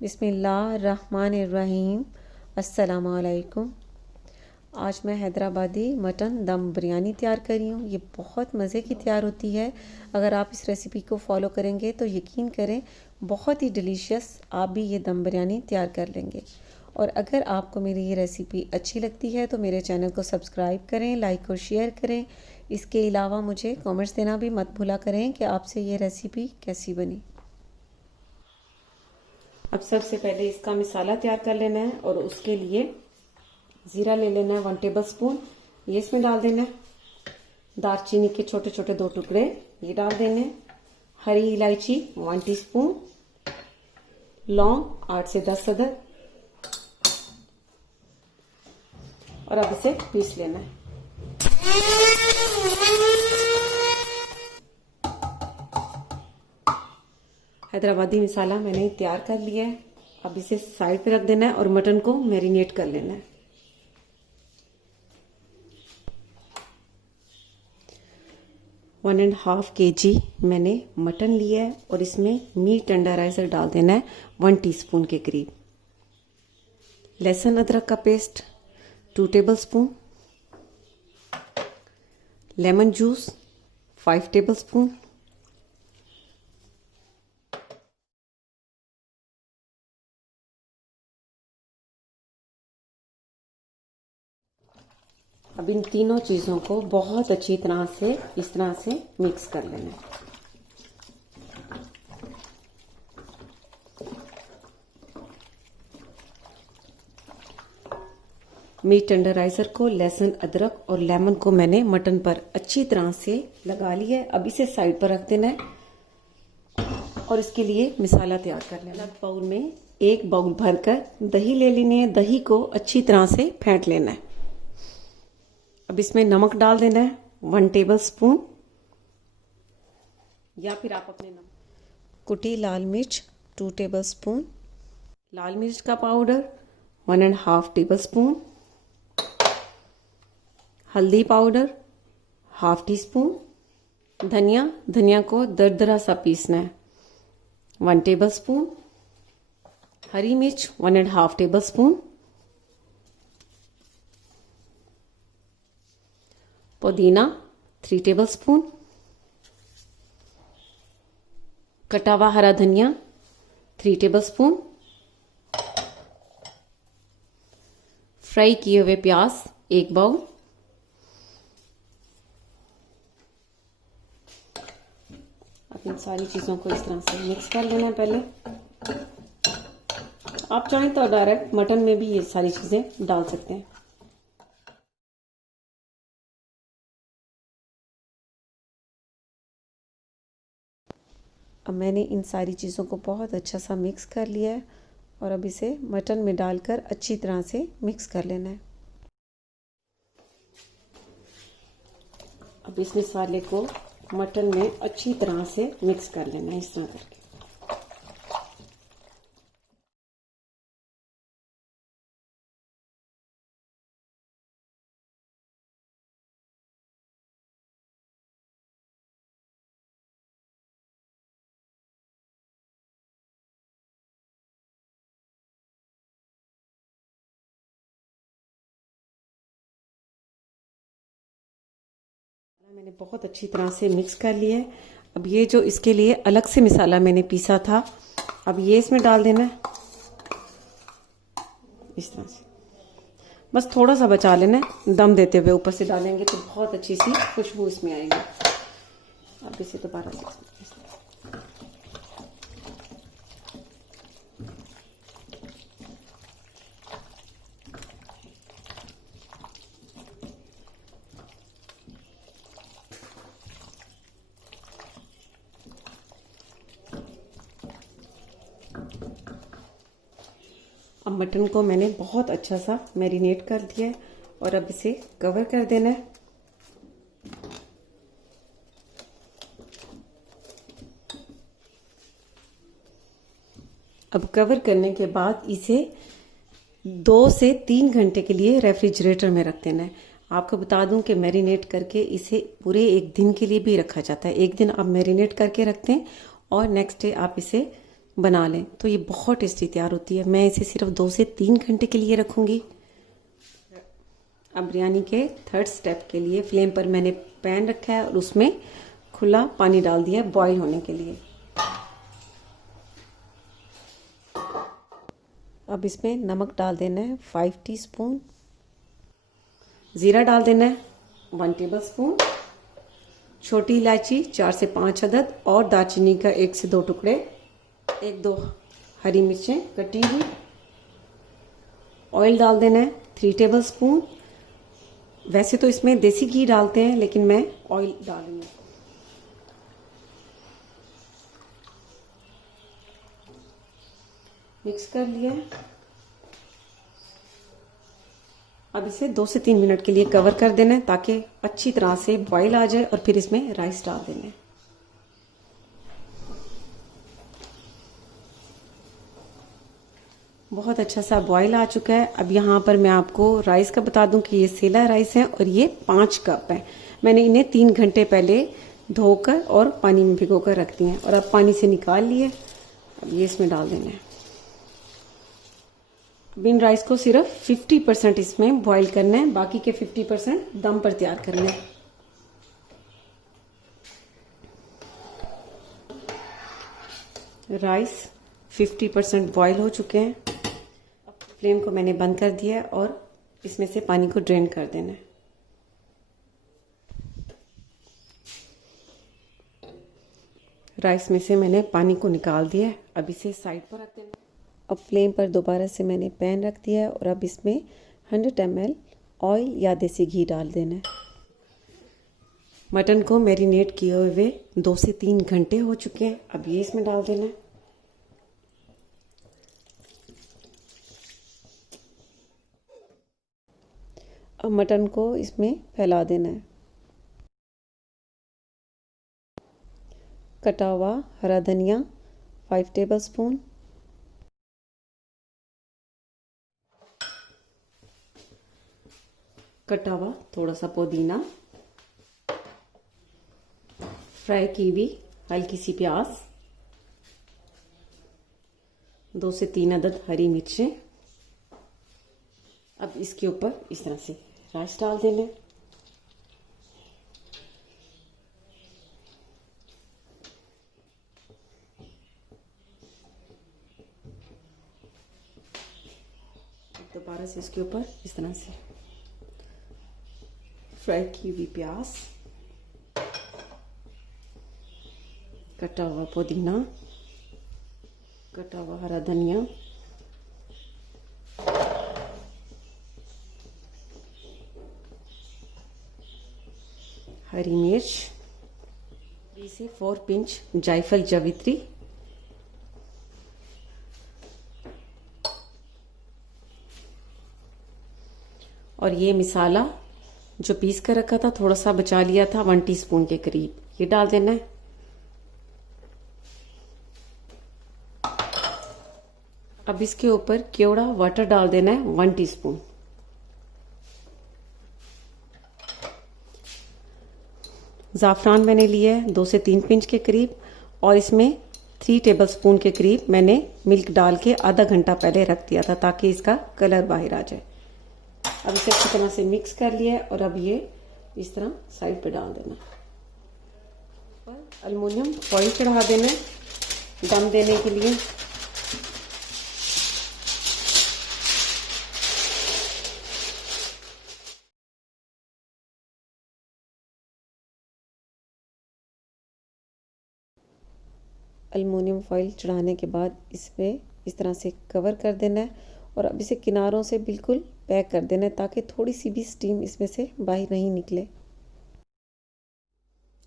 बिस्मिल्लाहिर्रहमानिर्रहीम। अस्सलामुअलैकुम। आज मैं हैदराबादी मटन दम बिरयानी तैयार कर रही हूँ। ये बहुत मज़े की तैयार होती है। अगर आप इस रेसिपी को फॉलो करेंगे तो यकीन करें बहुत ही डिलीशियस आप भी ये दम बिरयानी तैयार कर लेंगे। और अगर आपको मेरी ये रेसिपी अच्छी लगती है तो मेरे चैनल को सब्सक्राइब करें, लाइक और शेयर करें। इसके अलावा मुझे कमेंट्स देना भी मत भूला करें कि आपसे ये रेसिपी कैसी बनी। अब सबसे पहले इसका मसाला तैयार कर लेना है और उसके लिए ज़ीरा ले लेना है 1 टेबल स्पून, ये इसमें डाल देना है। दालचीनी के छोटे छोटे 2 टुकड़े ये डाल देने हैं। हरी इलायची 1 टीस्पून, लौंग 8 से 10 अदर, और अब इसे पीस लेना है। हैदराबादी मसाला मैंने तैयार कर लिया है। अब इसे साइड पे रख देना है और मटन को मैरिनेट कर लेना है। वन एंड हाफ kg मैंने मटन लिया है और इसमें मीट टेंडराइजर डाल देना है 1 टीस्पून के करीब। लहसुन अदरक का paste 2 table spoon, lemon juice 5 table spoon, अब इन तीनों चीज़ों को बहुत अच्छी तरह से इस तरह से मिक्स कर लेना है। मीट टेंडराइजर को, लहसुन अदरक और लेमन को मैंने मटन पर अच्छी तरह से लगा लिया है। अब इसे साइड पर रख देना है और इसके लिए मसाला तैयार कर लेना है। बाउल में 1 बाउल भरकर दही ले लेनी है। दही को अच्छी तरह से फेंट लेना है। अब इसमें नमक डाल देना है 1 टेबल स्पून, या फिर आप अपने नमक। कुटी लाल मिर्च 2 टेबल स्पून, लाल मिर्च का powder 1 and half table spoon, हल्दी पाउडर 1/2 टीस्पून, धनिया को दरदरा सा पीसना है 1 टेबल स्पून, हरी मिर्च 1 एंड हाफ टेबल स्पून, पुदीना 3 टेबल स्पून, कटा हुआ हरा धनिया 3 टेबल स्पून, फ्राई किए हुए प्याज 1 बाउल। अब इन सारी चीजों को इस तरह से मिक्स कर लेना है। पहले आप चाहें तो डायरेक्ट मटन में भी ये सारी चीजें डाल सकते हैं। अब मैंने इन सारी चीज़ों को बहुत अच्छा सा मिक्स कर लिया है और अब इसे मटन में डालकर अच्छी तरह से मिक्स कर लेना है। अब इस मसाले को मटन में अच्छी तरह से मिक्स कर लेना है इस तरह करके। मैंने बहुत अच्छी तरह से मिक्स कर लिया है। अब ये जो इसके लिए अलग से मसाला मैंने पीसा था, अब ये इसमें डाल देना है इस तरह से। बस थोड़ा सा बचा लेना है, दम देते हुए ऊपर से डालेंगे तो बहुत अच्छी सी खुशबू इसमें आएगी। अब इसे दोबारा से अब मटन को मैंने बहुत अच्छा सा मैरिनेट कर दिया है और अब इसे कवर कर देना है। अब कवर करने के बाद इसे 2 से 3 घंटे के लिए रेफ्रिजरेटर में रख देना है। आपको बता दूं कि मैरिनेट करके इसे पूरे 1 दिन के लिए भी रखा जाता है। 1 दिन आप मैरिनेट करके रखते हैं और नेक्स्ट डे आप इसे बना लें तो ये बहुत टेस्टी तैयार होती है। मैं इसे सिर्फ 2 से 3 घंटे के लिए रखूँगी। अब बिरयानी के थर्ड स्टेप के लिए फ्लेम पर मैंने पैन रखा है और उसमें खुला पानी डाल दिया है बॉईल होने के लिए। अब इसमें नमक डाल देना है 5 टीस्पून, ज़ीरा डाल देना है 1 टेबलस्पून, छोटी इलायची 4 से 5 अदद और दालचीनी का 1 से 2 टुकड़े, 1-2 हरी मिर्चें कटी हुई। ऑयल डाल देना है 3 टेबलस्पून। वैसे तो इसमें देसी घी डालते हैं लेकिन मैं ऑयल डालूंगी। मिक्स कर लिया। अब इसे 2 से 3 मिनट के लिए कवर कर देना है ताकि अच्छी तरह से बॉईल आ जाए और फिर इसमें राइस डाल देना है। बहुत अच्छा सा बॉईल आ चुका है। अब यहाँ पर मैं आपको राइस का बता दूं कि ये सेला राइस है और ये 5 कप है। मैंने इन्हें 3 घंटे पहले धोकर और पानी में भिगोकर रख दिए हैं और अब पानी से निकाल लिए। अब ये इसमें डाल देना है। अब इन राइस को सिर्फ 50% इसमें बॉईल करना है, बाकी के 50% दम पर तैयार करना है। राइस 50% बॉईल हो चुके हैं। फ्लेम को मैंने बंद कर दिया है और इसमें से पानी को ड्रेन कर देना है। राइस में से मैंने पानी को निकाल दिया है। अब इसे साइड पर रख देना। अब फ्लेम पर दोबारा से मैंने पैन रख दिया है और अब इसमें 100 ml ऑयल या देसी घी डाल देना है। मटन को मैरिनेट किए हुए 2 से 3 घंटे हो चुके हैं। अब ये इसमें डाल देना है। अब मटन को इसमें फैला देना है। कटा हुआ हरा धनिया 5 टेबलस्पून, कटा हुआ थोड़ा सा पुदीना, फ्राई की हुई हल्की सी प्याज, 2 से 3 अदद हरी मिर्चें। अब इसके ऊपर इस तरह से राइस डाल देना। दोबारा से इसके ऊपर इस तरह से फ्राई की हुई प्याज, कटा हुआ पुदीना, कटा हुआ हरा धनिया, हरी मिर्च, 3 से 4 पिंच जायफल जावित्री, और ये मसाला जो पीस कर रखा था थोड़ा सा बचा लिया था 1 टीस्पून के करीब, ये डाल देना है। अब इसके ऊपर केवड़ा वाटर डाल देना है 1 टीस्पून। ज़ाफ़रान मैंने लिया है 2 से 3 पिंच के करीब और इसमें 3 टेबलस्पून के करीब मैंने मिल्क डाल के आधा घंटा पहले रख दिया था ताकि इसका कलर बाहर आ जाए। अब इसे अच्छी तरह से मिक्स कर लिया है और अब ये इस तरह साइड पे डाल देना। एल्युमिनियम फॉइल चढ़ा देना है दम देने के लिए। एल्युमिनियम फॉइल चढ़ाने के बाद इसमें इस तरह से कवर कर देना है और अब इसे किनारों से बिल्कुल पैक कर देना है ताकि थोड़ी सी भी स्टीम इसमें से बाहर नहीं निकले।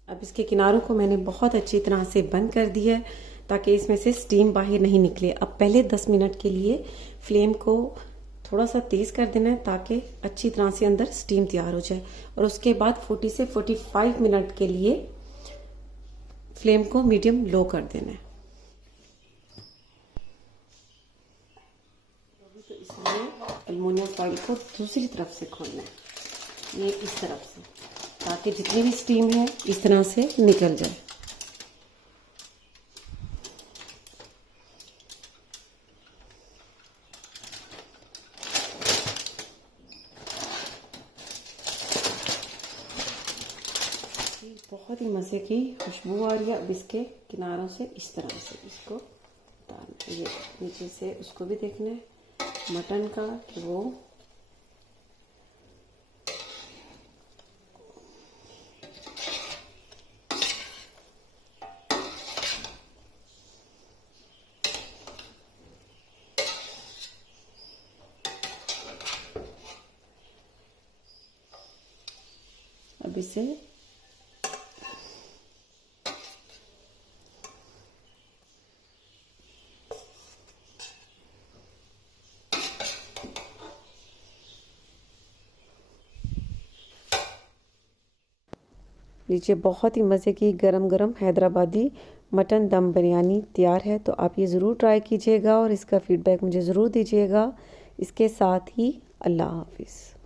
अब इसके किनारों को मैंने बहुत अच्छी तरह से बंद कर दिया है ताकि इसमें से स्टीम बाहर नहीं निकले। अब पहले 10 मिनट के लिए फ्लेम को थोड़ा सा तेज़ कर देना है ताकि अच्छी तरह से अंदर स्टीम तैयार हो जाए और उसके बाद 40 से 45 मिनट के लिए फ्लेम को मीडियम लो कर देना है। तो इसलिए एल्युमिनियम फॉइल को दूसरी तरफ से खोलना है, ये इस तरफ से, ताकि जितनी भी स्टीम है इस तरह से निकल जाए। बहुत ही मज़े की खुशबू आ रही है। अब इसके किनारों से इस तरह से इसको उतारना, ये नीचे से उसको भी देखना है मटन का कि वो अब इसे लीजिए, बहुत ही मज़े की गरम गरम हैदराबादी मटन दम बिरयानी तैयार है। तो आप ये ज़रूर ट्राई कीजिएगा और इसका फ़ीडबैक मुझे ज़रूर दीजिएगा। इसके साथ ही अल्लाह हाफ़िज़।